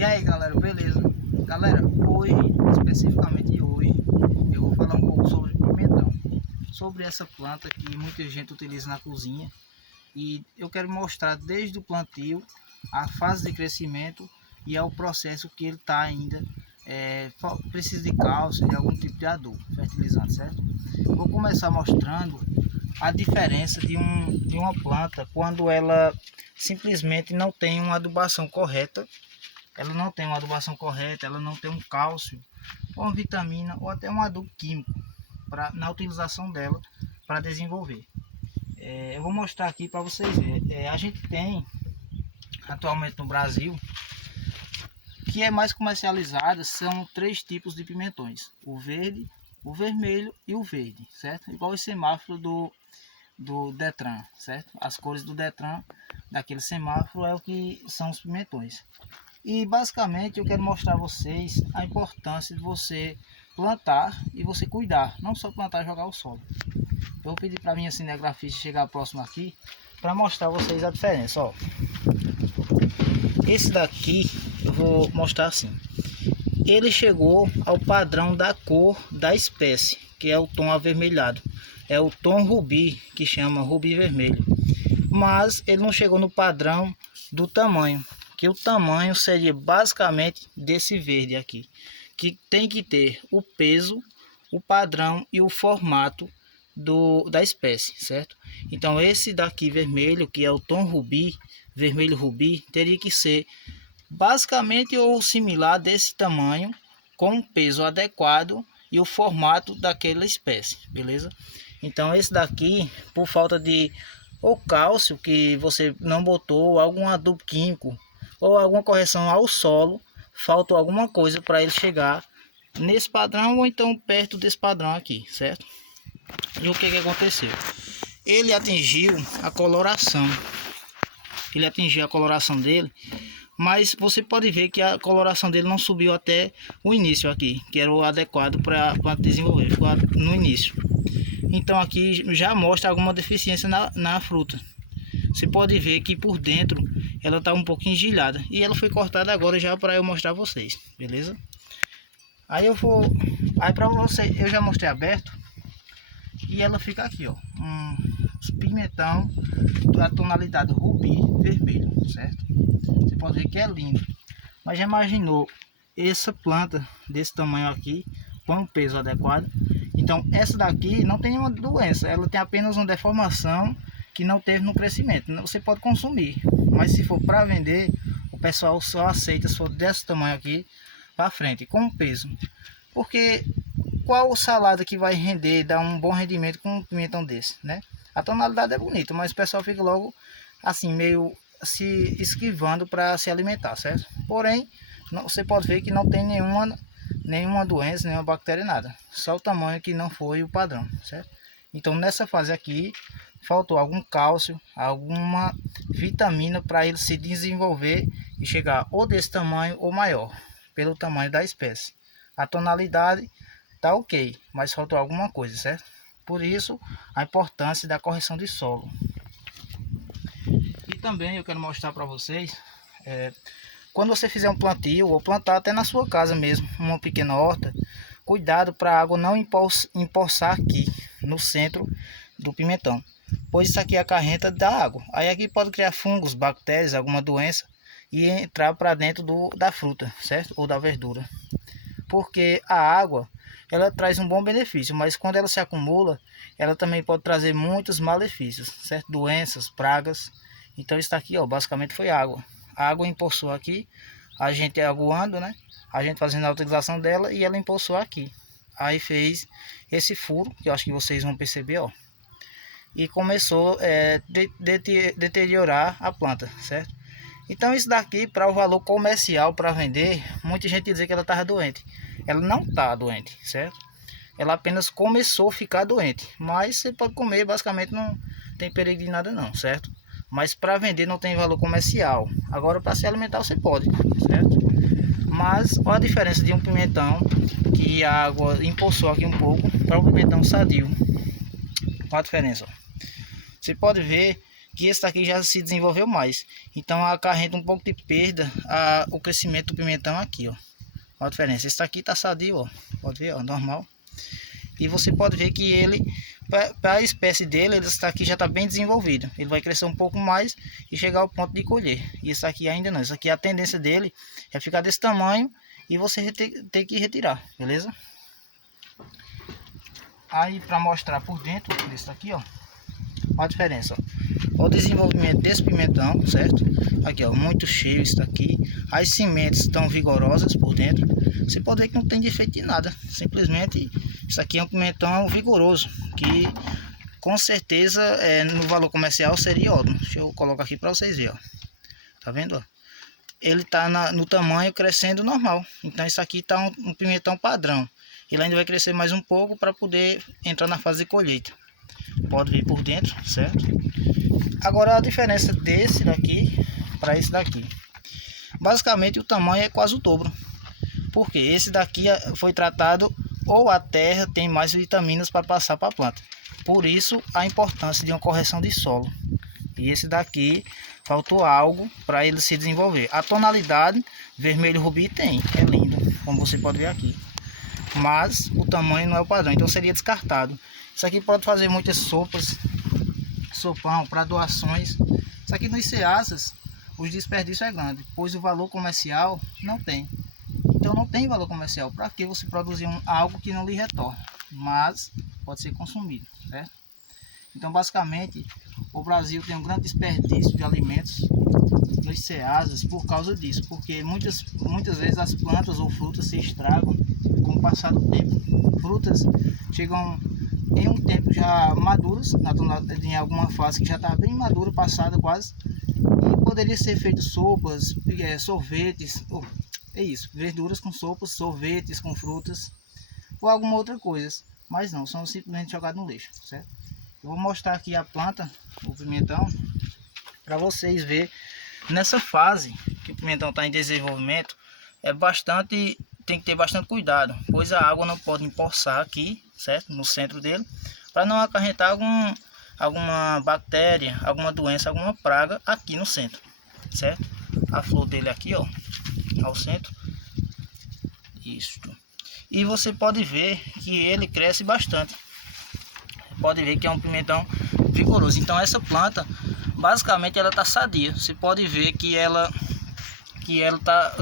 E aí galera, beleza? Galera, hoje, especificamente hoje, eu vou falar um pouco sobre pimentão. Sobre essa planta que muita gente utiliza na cozinha. E eu quero mostrar desde o plantio, a fase de crescimento e ao processo que ele está ainda. Precisa de cálcio e algum tipo de adubo, fertilizante, certo? Vou começar mostrando a diferença de uma planta quando ela simplesmente não tem uma adubação correta. Ela não tem uma adubação correta, ela não tem um cálcio, ou uma vitamina, ou até um adubo químico na utilização dela para desenvolver. Eu vou mostrar aqui para vocês verem. A gente tem atualmente no Brasil, que é mais comercializada, são 3 tipos de pimentões: o verde, o vermelho e o verde, certo? Igual o semáforo do Detran, certo? As cores do Detran daquele semáforo é o que são os pimentões. E basicamente eu quero mostrar a vocês a importância de você plantar e você cuidar, não só plantar e jogar o solo. Eu vou pedir para minha cinegrafista chegar próximo aqui para mostrar a vocês a diferença. Ó, esse daqui eu vou mostrar assim. Ele chegou ao padrão da cor da espécie, que é o tom avermelhado. É o tom rubi, que chama rubi vermelho. Mas ele não chegou no padrão do tamanho, que o tamanho seria basicamente desse verde aqui, que tem que ter o peso, o padrão e o formato da espécie, certo? Então esse daqui vermelho, que é o tom rubi, vermelho rubi, teria que ser basicamente ou similar desse tamanho, com o peso adequado e o formato daquela espécie, beleza? Então esse daqui, por falta de ou cálcio que você não botou, algum adubo químico ou alguma correção ao solo, faltou alguma coisa para ele chegar nesse padrão ou então perto desse padrão aqui, certo? E o que aconteceu? Ele atingiu a coloração. Ele atingiu a coloração dele, mas você pode ver que a coloração dele não subiu até o início aqui, que era o adequado para desenvolver, ficou no início. Então aqui já mostra alguma deficiência na fruta. Você pode ver que por dentro ela está um pouco engilhada e ela foi cortada agora já para eu mostrar a vocês, beleza? Aí para você, eu já mostrei aberto e ela fica aqui, ó, pimentão da tonalidade rubi vermelho, certo? Você pode ver que é lindo. Mas já imaginou essa planta desse tamanho aqui com um peso adequado? Então essa daqui não tem nenhuma doença, ela tem apenas uma deformação que não teve no crescimento. Você pode consumir, mas se for para vender, o pessoal só aceita se for desse tamanho aqui para frente, com peso. Porque qual salada que vai render, dar um bom rendimento com um pimentão desse, né? A tonalidade é bonita, mas o pessoal fica logo assim, meio se esquivando para se alimentar, certo? Porém, você pode ver que não tem nenhuma doença, nenhuma bactéria, nada. Só o tamanho que não foi o padrão, certo? Então nessa fase aqui, faltou algum cálcio, alguma vitamina para ele se desenvolver e chegar ou desse tamanho ou maior, pelo tamanho da espécie. A tonalidade tá ok, mas faltou alguma coisa, certo? Por isso a importância da correção de solo. E também eu quero mostrar para vocês, quando você fizer um plantio ou plantar até na sua casa mesmo, uma pequena horta, cuidado para a água não empoçar aqui no centro do pimentão, pois isso aqui acarreta da água. Aí aqui pode criar fungos, bactérias, alguma doença e entrar para dentro da fruta, certo? Ou da verdura. Porque a água, ela traz um bom benefício, mas quando ela se acumula, ela também pode trazer muitos malefícios, certo? Doenças, pragas. Então isso aqui, ó, basicamente foi água. A água empoçou aqui, a gente aguando, né? A gente fazendo a utilização dela e ela empoçou aqui. Aí fez esse furo, que eu acho que vocês vão perceber, ó. E começou a deteriorar a planta, certo? Então isso daqui, para o valor comercial, para vender, muita gente diz que ela estava doente. Ela não está doente, certo? Ela apenas começou a ficar doente. Mas você pode comer, basicamente não tem perigo de nada não, certo? Mas para vender não tem valor comercial. Agora para se alimentar você pode, certo? Mas olha a diferença de um pimentão que a água empoçou aqui um pouco para um pimentão sadio. Qual a diferença? Você pode ver que esse daqui já se desenvolveu mais. Então acarreta um pouco de perda o crescimento do pimentão aqui, ó. Olha a diferença. Esse daqui tá sadio, ó. Pode ver, ó, normal. E você pode ver que ele, para a espécie dele, esse daqui já está bem desenvolvido. Ele vai crescer um pouco mais e chegar ao ponto de colher. E esse aqui ainda não. Esse aqui, a tendência dele é ficar desse tamanho e você ter que retirar, beleza? Aí, para mostrar por dentro desse daqui, ó, olha a diferença, ó. O desenvolvimento desse pimentão, certo? Aqui, ó, muito cheio isso daqui. As sementes estão vigorosas por dentro. Você pode ver que não tem defeito de nada. Simplesmente, isso aqui é um pimentão vigoroso, que com certeza no valor comercial seria ótimo. Deixa eu colocar aqui para vocês verem, ó. Tá vendo, ó? Ele tá no tamanho crescendo normal. Então isso aqui tá um pimentão padrão. Ele ainda vai crescer mais um pouco para poder entrar na fase de colheita. Pode ver por dentro, certo? Agora a diferença desse daqui para esse daqui, basicamente o tamanho é quase o dobro, porque esse daqui foi tratado, ou a terra tem mais vitaminas para passar para a planta, por isso a importância de uma correção de solo. E esse daqui faltou algo para ele se desenvolver. A tonalidade vermelho rubi tem, é lindo, como você pode ver aqui, mas o tamanho não é o padrão, então seria descartado. Isso aqui pode fazer muitas sopas, sopão para doações. Isso aqui nos ceasas, os desperdícios é grande, pois o valor comercial não tem. Então não tem valor comercial. Para que você produzir algo que não lhe retorna, mas pode ser consumido, certo? Então basicamente o Brasil tem um grande desperdício de alimentos nos ceasas por causa disso, porque muitas vezes as plantas ou frutas se estragam com o passar do tempo. Frutas chegam em um tempo já maduras, em alguma fase que já está bem madura, passada quase, e poderia ser feito sopas, sorvetes, é isso, verduras com sopas, sorvetes com frutas ou alguma outra coisa, mas não, são simplesmente jogados no lixo, certo? Eu vou mostrar aqui a planta, o pimentão, para vocês verem nessa fase que o pimentão está em desenvolvimento. Tem que ter bastante cuidado, pois a água não pode empoçar aqui, certo? No centro dele, para não acarretar alguma bactéria, alguma doença, alguma praga aqui no centro, certo? A flor dele aqui, ó, ao centro, isto. E você pode ver que ele cresce bastante. Pode ver que é um pimentão vigoroso. Então essa planta, basicamente, ela tá sadia. Você pode ver que ela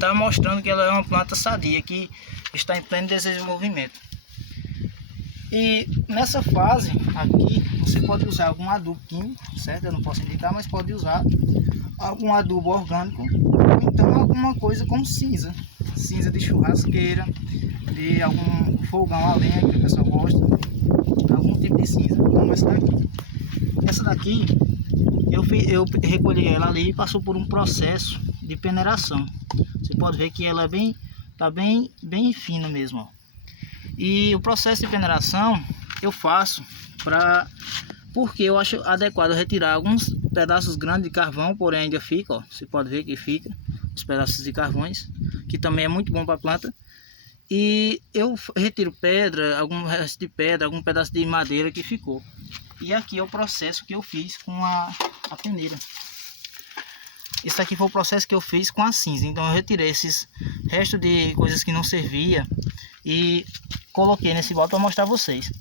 tá mostrando que ela é uma planta sadia, que está em pleno desenvolvimento. E nessa fase aqui você pode usar algum adubo químico, certo? Eu não posso indicar, mas pode usar algum adubo orgânico, ou então alguma coisa como cinza de churrasqueira, de algum fogão a lenha que o pessoal gosta, algum tipo de cinza, como essa daqui. Essa daqui eu recolhi ela ali e passou por um processo de peneiração. Você pode ver que ela tá bem fina mesmo, ó. E o processo de peneiração eu faço porque eu acho adequado retirar alguns pedaços grandes de carvão, porém ainda fica, ó, você pode ver que fica os pedaços de carvões, que também é muito bom para a planta. E eu retiro pedra, algum resto de pedra, algum pedaço de madeira que ficou. E aqui é o processo que eu fiz com a peneira. Esse aqui foi o processo que eu fiz com a cinza. Então eu retirei esses restos de coisas que não servia e coloquei nesse balde para mostrar a vocês.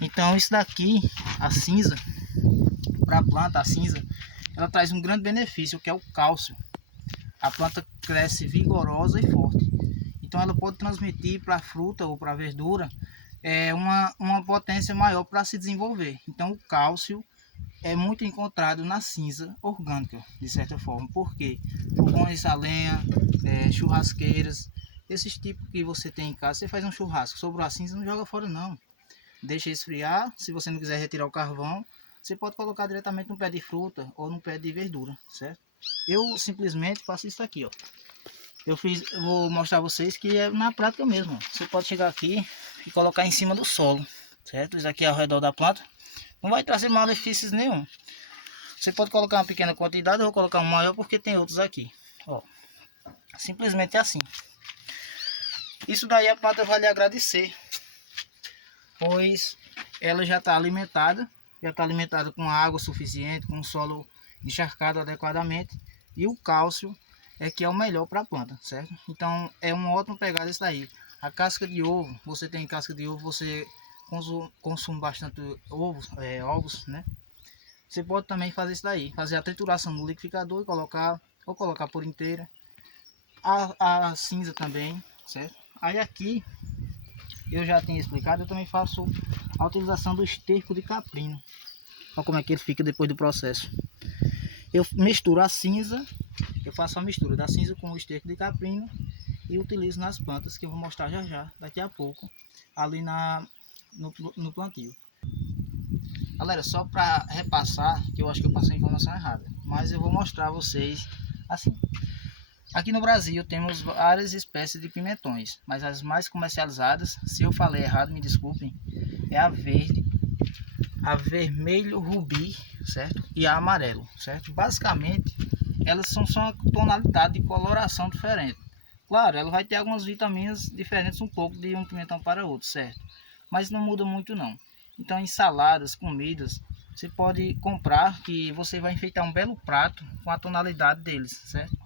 Então isso daqui, a cinza, para a planta, a cinza, ela traz um grande benefício, que é o cálcio. A planta cresce vigorosa e forte. Então ela pode transmitir para a fruta ou para a verdura uma potência maior para se desenvolver. Então o cálcio é muito encontrado na cinza orgânica, de certa forma. Porque fogões a lenha, churrasqueiras, esses tipos que você tem em casa, você faz um churrasco, sobrou a cinza, não joga fora não. Deixa esfriar. Se você não quiser retirar o carvão, você pode colocar diretamente no pé de fruta ou no pé de verdura, certo? Eu simplesmente faço isso aqui, ó. Eu vou mostrar a vocês que é na prática mesmo. Você pode chegar aqui e colocar em cima do solo, certo? Isso aqui é ao redor da planta. Não vai trazer malefícios nenhum. Você pode colocar uma pequena quantidade, eu vou colocar um maior porque tem outros aqui. Ó, simplesmente assim. Isso daí a planta vai lhe agradecer, pois ela já está alimentada com água suficiente, com um solo encharcado adequadamente, e o cálcio é que é o melhor para a planta, certo? Então é uma ótima pegada isso daí. A casca de ovo, você tem casca de ovo, você consome bastante ovos, né? Você pode também fazer isso daí, fazer a trituração no liquidificador e colocar por inteira. A cinza também, certo? Aí aqui eu já tinha explicado, eu também faço a utilização do esterco de caprino. Olha como é que ele fica depois do processo. Eu misturo a cinza, eu faço a mistura da cinza com o esterco de caprino e utilizo nas plantas, que eu vou mostrar já, daqui a pouco, ali no plantio. Galera, só para repassar, que eu acho que eu passei a informação errada, mas eu vou mostrar a vocês assim. Aqui no Brasil temos várias espécies de pimentões, mas as mais comercializadas, se eu falei errado, me desculpem, é a verde, a vermelho rubi, certo? E a amarelo, certo? Basicamente, elas são só uma tonalidade de coloração diferente. Claro, ela vai ter algumas vitaminas diferentes um pouco de um pimentão para outro, certo? Mas não muda muito não. Então, em saladas, comidas, você pode comprar que você vai enfeitar um belo prato com a tonalidade deles, certo?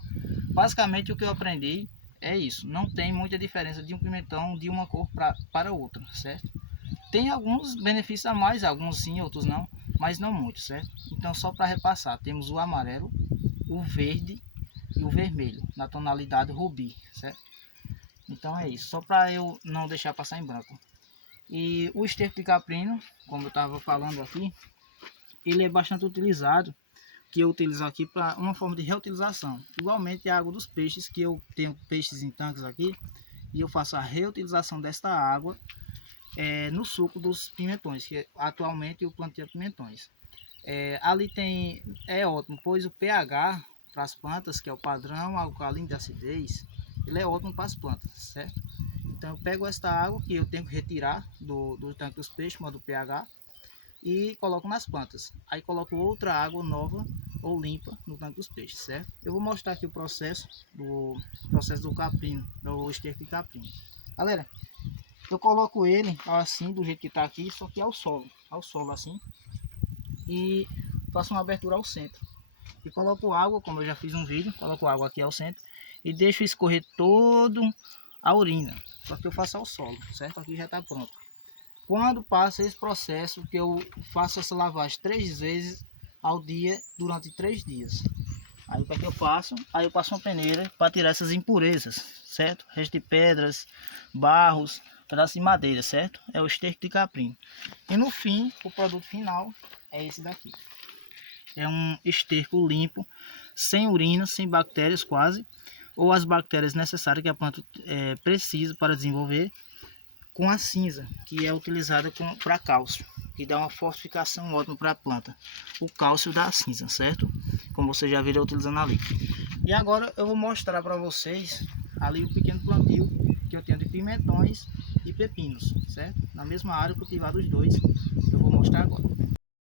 Basicamente o que eu aprendi é isso, não tem muita diferença de um pimentão de uma cor para outra, certo? Tem alguns benefícios a mais, alguns sim, outros não, mas não muito, certo? Então só para repassar, temos o amarelo, o verde e o vermelho, na tonalidade rubi, certo? Então é isso, só para eu não deixar passar em branco. E o esterco de caprino, como eu estava falando aqui, ele é bastante utilizado, que eu utilizo aqui para uma forma de reutilização. Igualmente a água dos peixes, que eu tenho peixes em tanques aqui, e eu faço a reutilização desta água no suco dos pimentões, que atualmente eu plantio pimentões. Ali é ótimo, pois o pH para as plantas, que é o padrão alcalino de acidez, ele é ótimo para as plantas, certo? Então eu pego esta água que eu tenho que retirar do tanque dos peixes, modo pH, e coloco nas plantas. Aí coloco outra água nova ou limpa no tanque dos peixes, certo? Eu vou mostrar aqui o processo do caprino, do esterco de caprino. Galera, eu coloco ele assim, do jeito que está aqui, só que ao solo assim, e faço uma abertura ao centro. E coloco água, como eu já fiz um vídeo, coloco água aqui ao centro e deixo escorrer todo a urina, só que eu faço ao solo, certo? Aqui já está pronto. Quando passa esse processo, que eu faço essa lavagem 3 vezes ao dia durante 3 dias. Aí o que é que eu faço? Aí eu passo uma peneira para tirar essas impurezas, certo? Resto de pedras, barros, pedaços de madeira, certo? É o esterco de caprino. E no fim, o produto final é esse daqui. É um esterco limpo, sem urina, sem bactérias quase, ou as bactérias necessárias que a planta precisa para desenvolver, com a cinza, que é utilizada para cálcio, que dá uma fortificação ótima para a planta. O cálcio da cinza, certo? Como você já viu utilizando ali. E agora eu vou mostrar para vocês ali o pequeno plantio que eu tenho de pimentões e pepinos, certo? Na mesma área cultivada os dois, eu vou mostrar agora.